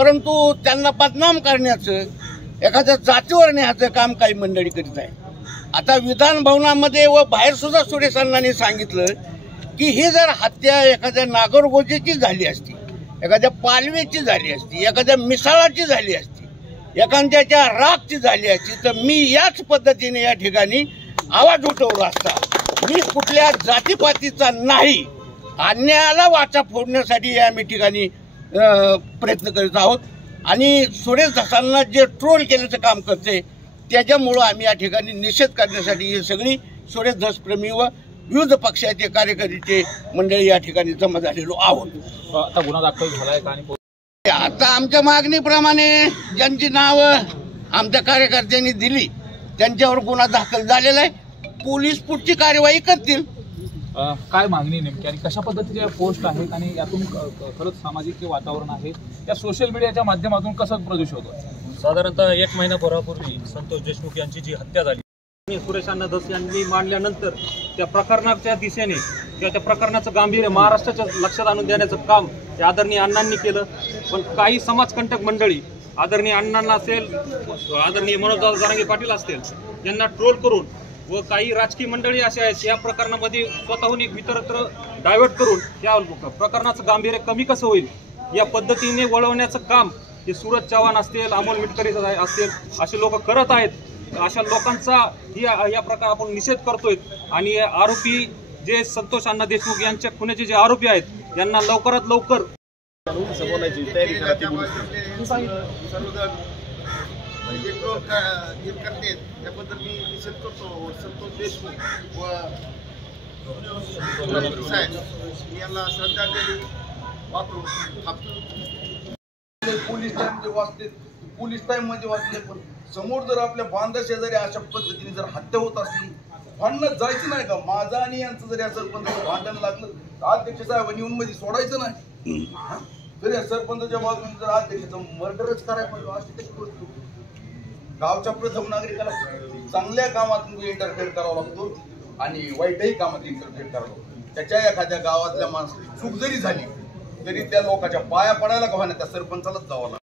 परंतु त्यांना बदनाम करण्याचं, एखाद्या जातीवर न्यायचं काम काही मंडळी करीत आहे। आता विधान भवनामध्ये व बाहेर सुद्धा सुरेश अण्णांनी सांगितलं की ही जर हत्या एखाद्या नागरगोजेची झाली असती, एखाद्या पालवेची झाली असती, एखाद्या मिसाळाची झाली असती, एखाद्याच्या रागची झाली असती तर मी याच पद्धतीने या ठिकाणी आवाज उठवला असता। मी कुठल्या जातीपातीचा नाही, अन्यायाला वाचा फोडण्यासाठी या ठिकाणी प्रयत्न करीत आहोत। आणि सुरेश धसांना जे ट्रोल केल्याचं काम करते त्याच्यामुळं आम्ही या ठिकाणी निषेध करण्यासाठी ही सगळी सुरेश धसप्रेमी व विविध पक्षाचे कार्यकर्ते मंडळी या ठिकाणी जमा झालेलो आहोत। आता गुन्हा दाखल झालाय का? आणि आता आमच्या मागणीप्रमाणे ज्यांची नावं आमच्या कार्यकर्त्यांनी दिली त्यांच्यावर गुन्हा दाखल झालेला आहे। पोलीस पुढची कार्यवाही करतील। काय मागणी नेमकी आणि कशा पद्धतीचे पोस्ट आहेत आणि यातून खरंच सामाजिक वातावरण आहे, त्या सोशल मीडियाच्या माध्यमातून कसं प्रदूषित होतं? साधारणतः 1 महिन्यापूर्वी संतोष देशमुख यांची जी हत्या झाली, सुरेश अण्णा धस यांनी मांडल्यानंतर त्या प्रकरणाच्या दिशेने किंवा त्या प्रकरणाचं गांभीर्य महाराष्ट्राच्या लक्षात आणून देण्याचं काम त्या आदरणीय अण्णांनी केलं। पण काही समाजकंटक मंडळी आदरणीय अण्णांना असेल, आदरणीय मनोजदादा जरांगे पाटील असतील, यांना ट्रोल करून व काही राजकीय मंडळी असे आहेत या प्रकरणामध्ये स्वतःहून एक इतरत्र डायव्हर्ट करून या प्रकरणाचं गांभीर्य कमी कसं होईल या पद्धतीने वळवण्याचं काम हे सूरज चव्हाण असतील, अमोल मिटकरी असतील असे लोक करत आहेत। अशा लोकांचा या प्रकार आपण निषेध करतोय आणि आरोपी जे संतोष अण्णा देशमुख यांच्या खुनाचे जे आरोपी आहेत यांना लवकरात लवकर त्याबद्दल मी निषेध करतो। संतोष देशमुख व यांना श्रद्धांजली वापरून पोलीस टाइम वाचते, पोलीस टाइम मध्ये वाचले, पण समोर जर आपल्या बांधा शेजारी अशा पद्धतीने जर हत्या होत असली भांडणं जायचं नाही का? माझा आणि यांचं जरी सरपंच भांडण लागलं तर अध्यक्ष साहेबांनी येऊन मध्ये सोडायचं नाही। जर या सरपंचाच्या बाजूने जर अध्यक्षाचं मर्डरच करायला पाहिजे अशी कशी गोष्ट? गावच्या प्रथम नागरिकाला चांगल्या कामात इंटरफेअर करावा लागतो आणि वाईटही कामात इंटरफेअर करावा लागतो। त्याच्या एखाद्या गावातल्या माणसाची चूक जरी झाली तरी त्या लोकांच्या पाया पडायला का त्या सरपंचालाच जावं लागतं।